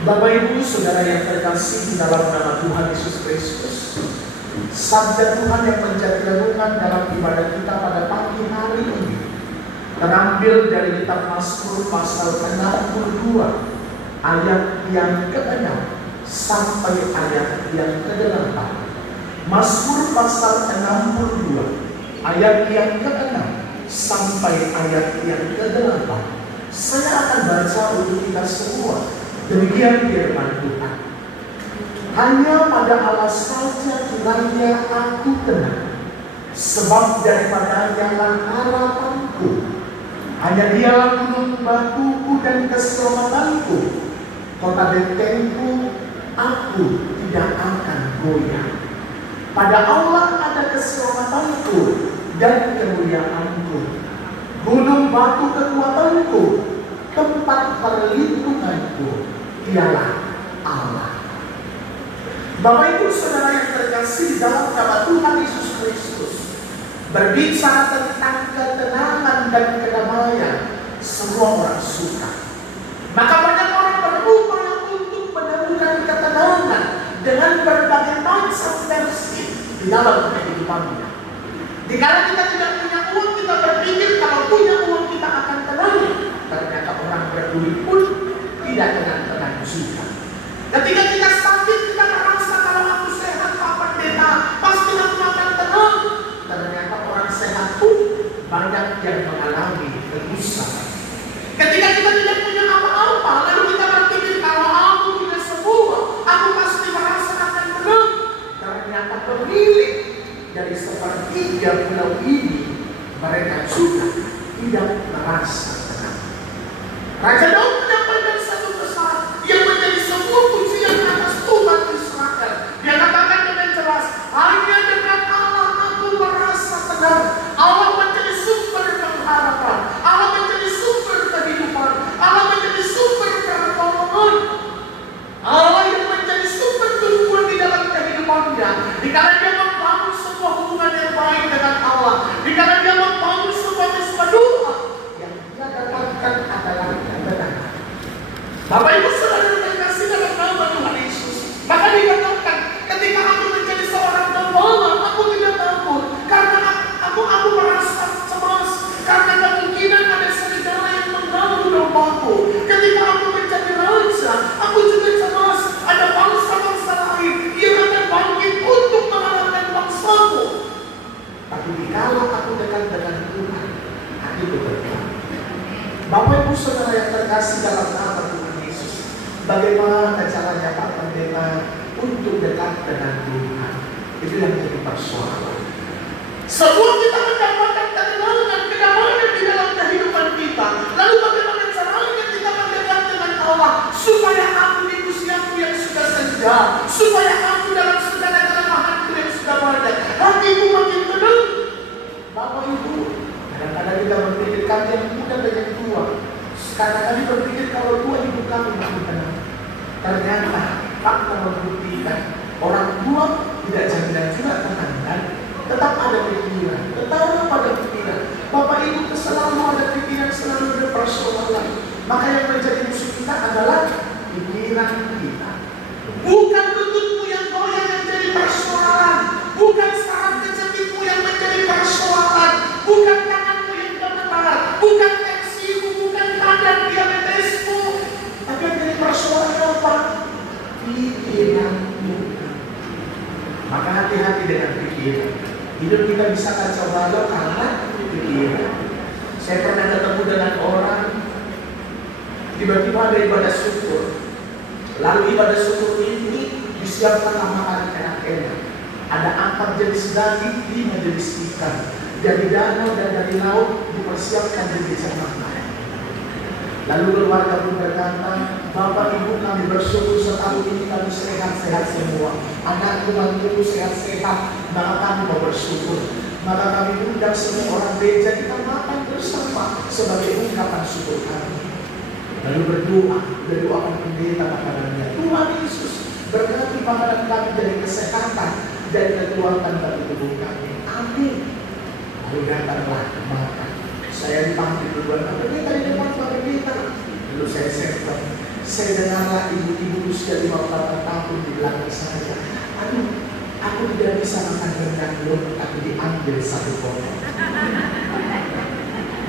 Bapak Ibu Saudara yang terkasih di dalam nama Tuhan Yesus Kristus, sabda Tuhan yang menjadi renungan dalam ibadah kita pada pagi hari ini terambil dari kitab Mazmur pasal 62 ayat yang ke-6 sampai ayat yang ke-8. Mazmur pasal 62 ayat yang ke-6 sampai ayat yang ke-8. Saya akan baca untuk kita semua. Demikian firman Tuhan. Hanya pada Allah saja kiranya aku tenang, sebab daripadanya lah harapanku. Hanya dialah gunung batuku dan keselamatanku, kota bentengku, aku tidak akan goyah. Pada Allah ada keselamatanku dan kemuliaanku, gunung batu kekuatanku, tempat perlindunganku, ialah Allah. Bapak Ibu Saudara yang terkasih dalam nama Tuhan Yesus Kristus, berbicara tentang ketenangan dan kedamaian, semua orang suka. Maka banyak orang berupaya untuk menemukan ketenangan dengan berbagai macam versi di dalam kehidupannya. Dikala kita tidak punya uang, kita berpikir kalau punya uang kita akan tenang. Ternyata orang berduit pun tidak tenang juga. Ketika kita sakit, kita merasa kalau aku sehat, Pak Pendeta, pasti aku akan tenang. Ternyata orang sehat pun banyak yang mengalami kegusaran. Ketika kita tidak punya apa-apa, lalu kita berpikir kalau aku punya semua, aku pasti merasa akan tenang. Ternyata pemilik dari sepertiga pulau ini, mereka juga tidak merasa tenang. Raja Daud menyampaikan satu pesan yang menjadi sebuah pujian atas Tuhan Israel. Dia katakan dengan jelas, hanya dengan Allah aku merasa tenang. Allah menjadi sumber pengharapan, Allah menjadi sumber kehidupan, Allah menjadi sumber pertolongan, Allah yang menjadi sumber tumbuhan di dalam kehidupannya. Dikala dia membangun sebuah hubungan yang baik dengan Allah, dikala dia membangun sebuah doa, yang dia dapatkan adalah ketenangan. Bapak Ibu Saudara yang terkasih dalam nama Tuhan Yesus, maka dikatakan ketika aku menjadi seorang gembala, aku tidak takut karena aku merasa cemas karena kemungkinan ada serigala yang mengganggu dombaku. Ketika aku menjadi raja, aku juga cemas ada bangsa-bangsa lain yang akan bangkit untuk mengalahkan bangsaku. Tapi dikala aku dekat dengan Tuhan, hatiku tenang. Bapak Ibu Saudara yang terkasih dalam nama Tuhan Yesus, bagaimana caranya Pak Pendeta untuk dekat dengan Tuhan? Itu yang menjadi persoalan. Sebelum kita mendapatkan ketenangan, kedamaian di dalam kehidupan kita, lalu bagaimana caranya kita mendekat dengan Allah supaya aku di usiaku yang sudah senja, supaya aku dalam segala kelemahanku yang sudah banyak, hatiku makin tenang. Bapak Ibu, kadang-kadang kita berpikir kami yang muda dan yang tua, karena kami berpikir kalau tua hidup kami makin tenang. Ternyata fakta membuktikan orang tua tidak jaminan juga tenang, kan? Tetap ada pikiran, Bapak Ibu selalu ada pikiran, selalu ada persoalan. Maka yang menjadi musuh kita adalah pikiran kita. Bukan lututmu yang goyang yang menjadi persoalan, bukan saraf kejepitmu yang menjadi persoalan, bukan tanganmu yang gemetar, bukan tensimu, bukan kadar diabetesmu, tapi yang menjadi persoalan apa? Pikiranmu. Maka hati-hati dengan pikiran. Hidup kita bisa kacau balau karena pikiran. Saya pernah ketemu dengan orang, tiba-tiba ada ibadah syukur. Lalu ibadah syukur ini disiapkan makanan enak-enak. Ada 4 jenis daging, 5 jenis ikan. Dari danau dan dari laut dipersiapkan jenis makanan. Lalu keluarga pun berkata, Bapak Ibu kami bersyukur setahun ini kami sehat-sehat semua. Anakku mantuku sehat-sehat, maka kami mau bersyukur. Maka kami undang semua orang gereja kita makan bersama sebagai ungkapan syukur kami. Lalu berdoa pendeta makanannya. Tuhan Yesus berkati makanan kami dari kesehatan dan kekuatan bagi tubuh kami. Amin. Lalu datanglah makan. Saya dipanggil duluan, pendeta di depan Pak Pendeta. Lalu saya serta. Saya dengarlah ibu-ibu usia 58 tahun di belakang saya. Aduh, aku tidak bisa makan rendang loh, aku diambil satu potong.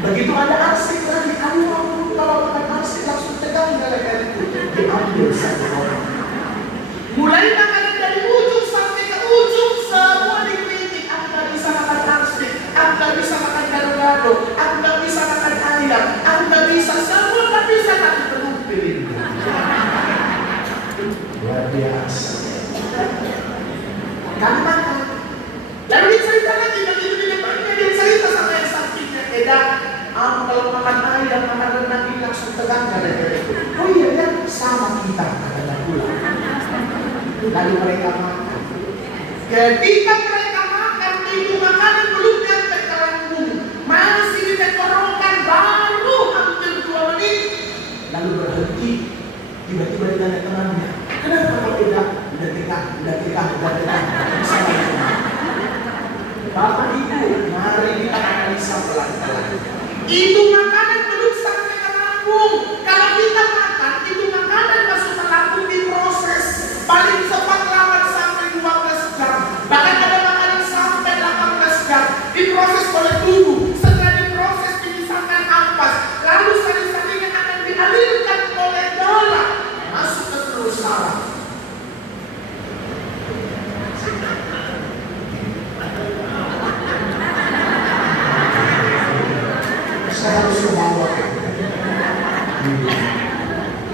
Begitu ada arsik lagi, aduh, kalau makan arsik langsung tegang gara-gara itu, diambil satu potong. Mulai makanan dari ujung sampai ke ujung, semua dikritik. Aku gak bisa makan arsik, aku gak bisa makan gado-gado, aku gak bisa makan ayam, aku gak bisa, semua gak bisa, tapi perlu pilih. Luar biasa. Kami makan. Lalu dia cerita lagi, begitu di depannya dia cerita sama yang sampingnya. Aku kalau makan ayam, makan rendang ini langsung tegang gara-gara itu. Oh iya ya, sama kita, kata pula. Lalu mereka makan. Ketika mereka makan, itu makanan belum nyampe ke lambung, masih di tenggorokan, baru hampir 2 menit. Lalu berhenti. Tiba-tiba ditanya temannya, kenapa kau tidak? Udah tegang. Bapak Ibu, mari kita analisa pelan-pelan. Itu makanan belum sampai ke lambung. Kalau kita makan, itu makanan masuk ke lambung diproses. Paling cepat lambat sampai 12 jam. Bahkan ada makanan sampai 18 jam. Diproses oleh tubuh. Setelah diproses, dipisahkan ampas. Lalu sari-sarinya akan dialirkan oleh darah masuk ke seluruh saraf. Saya harus membawa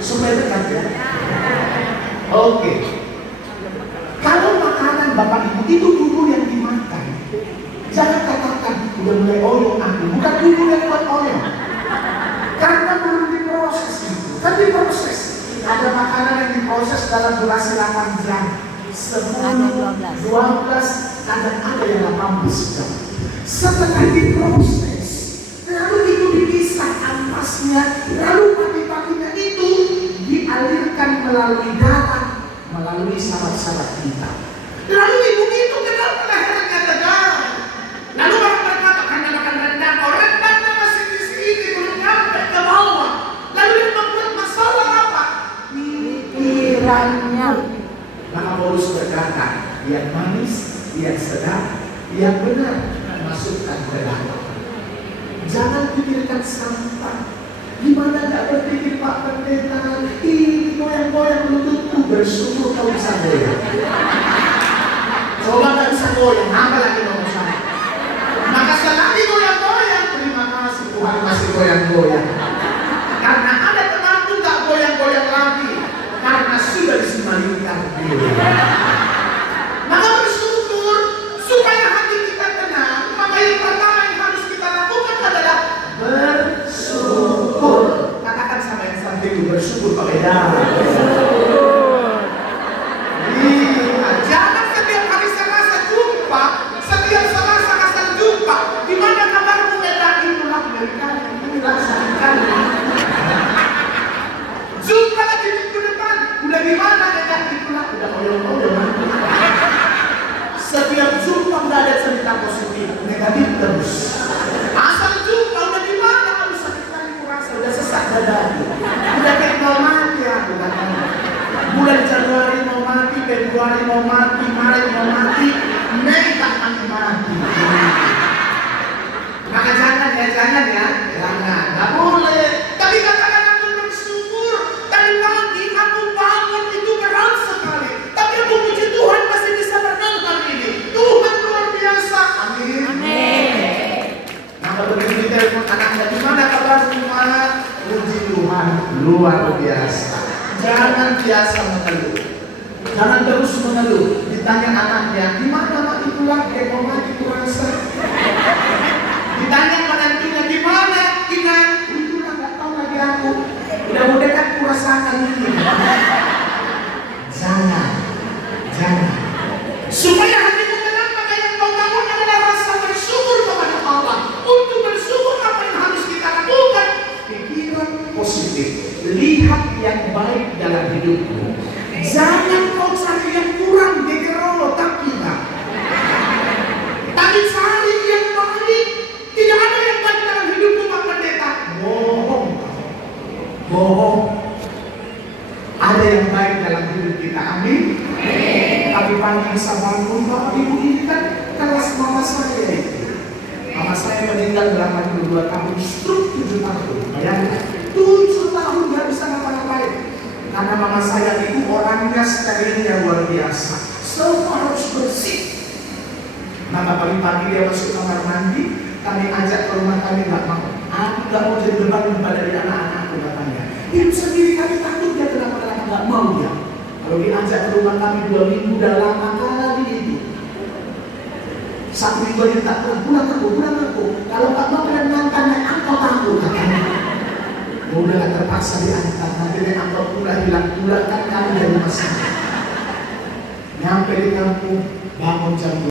supaya dekat ya. Oke. Kalau makanan Bapak Ibu itu dulu yang dimakan, jangan katakan udah mulai oyong aku, bukan dulu yang buat oyong. Karena belum diproses itu, kan diproses. Ada makanan yang diproses dalam durasi 8 jam, 10, 12, ada yang 18 jam. Setelah diproses, lalu itu dipisah ampasnya, lalu pagi-paginya itu dialirkan melalui darah, melalui saraf-saraf kita. Lalu ibu itu kenapa lehernya tegang? Lalu orang berkata, karena makan rendang, rendangnya masih di sini, belum sampai ke bawah. Lalu yang membuat masalah apa? Pikirannya. Maka Paulus berkata, yang manis, yang sedap, yang benar, masukkan ke dalam. Jangan pikirkan sampah. Gimana gak berpikir Pak Pendeta, ini goyang-goyang lututku, bersyukur kau bisa goyang. Coba gak bisa goyang, apa lagi mau sama? Maka selagi goyang-goyang, terima kasih Tuhan masih goyang-goyang. Karena ada temanku gak goyang-goyang lagi, karena sudah disimalikan. Maka bersyukur supaya hati kita tenang. Maka yang pertama yang harus kita lakukan adalah bersyukur. Katakan sama yang samping, bersyukur pakai darah. Jangan setiap hari Selasa jumpa, setiap Selasa asal jumpa. Gimana kabarmu Eda? Itulah Amerika, ini laksanakan. Jumpa lagi minggu depan. Udah gimana Eda? Itulah udah oyong-oyong. Setiap jumpa udah ada cerita positif, negatif terus. Asal jumpa udah gimana? Kalau sakit kali kurasa, udah sesak dada. Udah kayak mau mati aku katanya. Bulan Januari mau mati, Februari mau mati, Maret mau mati, Mei tak mati. Maka jangan ya, jangan. Gak boleh. Tapi katakan aku bersyukur. Tadi pagi aku bangun itu berat sekali. Tapi aku puji Tuhan masih bisa berenang hari ini. Tuhan luar biasa. Amin. Amin. Maka begitu ditelepon anaknya, gimana kabar rumah? Puji Tuhan luar biasa. Jangan biasa mengeluh. Jangan terus mengeluh. Ditanya anaknya, gimana mak itulah kayak mau mati kurasa. Ditanya menantunya, gimana? Inang, itulah gak tahu lagi aku. Udah kan kurasakan ini. Jangan. Supaya hatimu tenang, maka yang kau bangun adalah rasa bersyukur kepada Allah. Untuk bersyukur apa yang harus kita lakukan? Pikiran positif. Lihat yang baik dalam hidupmu. Jangan kau cari yang kurang, gegerolo, tapi enggak. Tapi cari yang baik. Tidak ada yang baik dalam hidupmu Pak Pendeta. Bohong. yang baik dalam hidup kita. Amin. Tapi pagi bisa bangun, Bapak Ibu ini kan kelas mama saya itu. Mama saya meninggal 82 tahun, stroke 7 tahun. Bayangkan, 7 tahun gak bisa ngapa-ngapain. Karena mama saya itu orangnya sterilnya luar biasa. Semua harus bersih. Maka pagi-pagi dia masuk kamar mandi, kami ajak ke rumah, kami gak mau. Aku gak mau jadi beban dari anak-anakku, katanya. Itu sendiri kami takut dia kenapa-kenapa, gak mau dia. Kalau diajak ke rumah kami 2 minggu, udah lama kali itu. 1 minggu dia tak pulang aku. Kalau gak mau kalian ngantar, naik angkot aku, katanya. Udah gak terpaksa diantar, nanti naik angkot pula hilang pula, kan kami dari masalah. Nyampe di kampung, bangun jam